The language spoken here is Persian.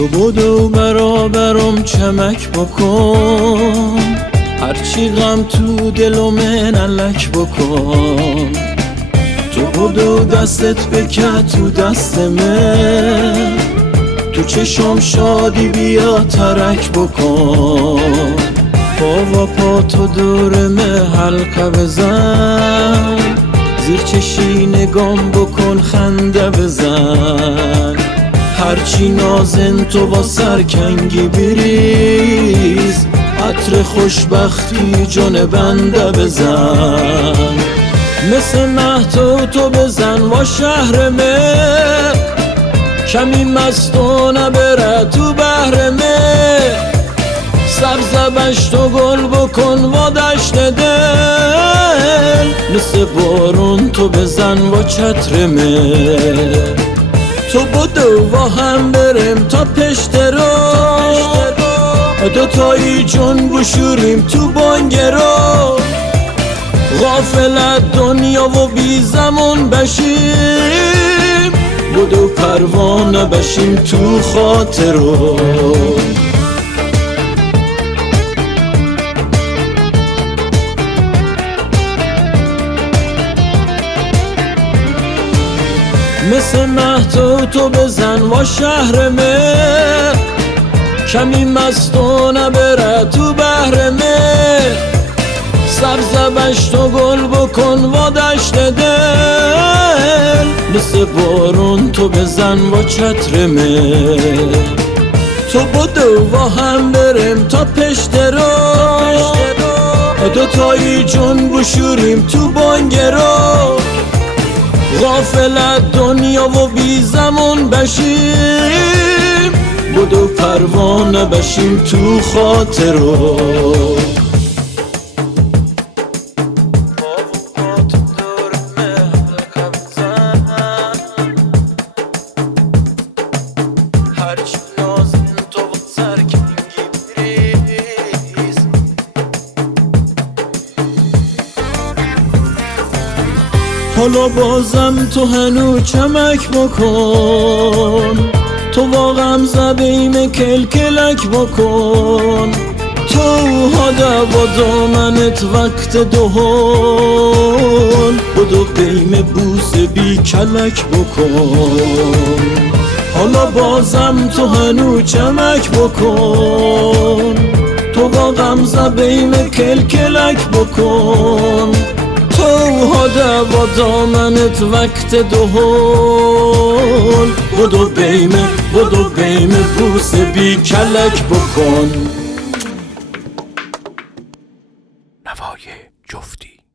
تو بدو برابرم چمک بکن، هرچی غم تو دل و من علک بکن. تو بدو دستت بکن تو دست من، تو چشم شادی بیا ترک بکن. پا و پا تو دورمه حلقه بزن، زیر چشی نگام بکن خنده بزن. هرچی نازن تو با سرکنگی بریز، عطر خوشبختی جان بنده بزن. مثل مهتو تو بزن و شهر من، کمی مستانه بره تو بحر من. سبز بشت و گل بکن و دشت دل، مثل بارون تو بزن و چتر من. تو بدو و هم بریم تا پشت رو، دوتایی جون بشوریم تو بانگرو. غافلت دنیا و بی زمان بشیم، بدو پروانه بشیم تو خاطرو. مثل مهتو تو بزن و شهر من، کمی مستانه بره تو بحر من. سبز بشت و گل بکن و دشت دل، مثل بارون تو بزن و چتر من. تو بدو و هم بریم تا پشت رو، دوتایی جون بشوریم تو بانگرو. غافلت دنیا و بی زمان بشیم، بدو پروانه بشیم تو خاطرو. حالا بازم تو هنو چمک بکن، تو واقعا زبیم کلکلک بکن. تو هاده و دامنت وقت دهان، بدو بیم بوس بی کلک بکن. حالا بازم تو هنو چمک بکن، تو واقعا زبیم کلکلک بکن. تو هاده و دامنت وقت دهان، بدو بیم بوس بی کلک بکن.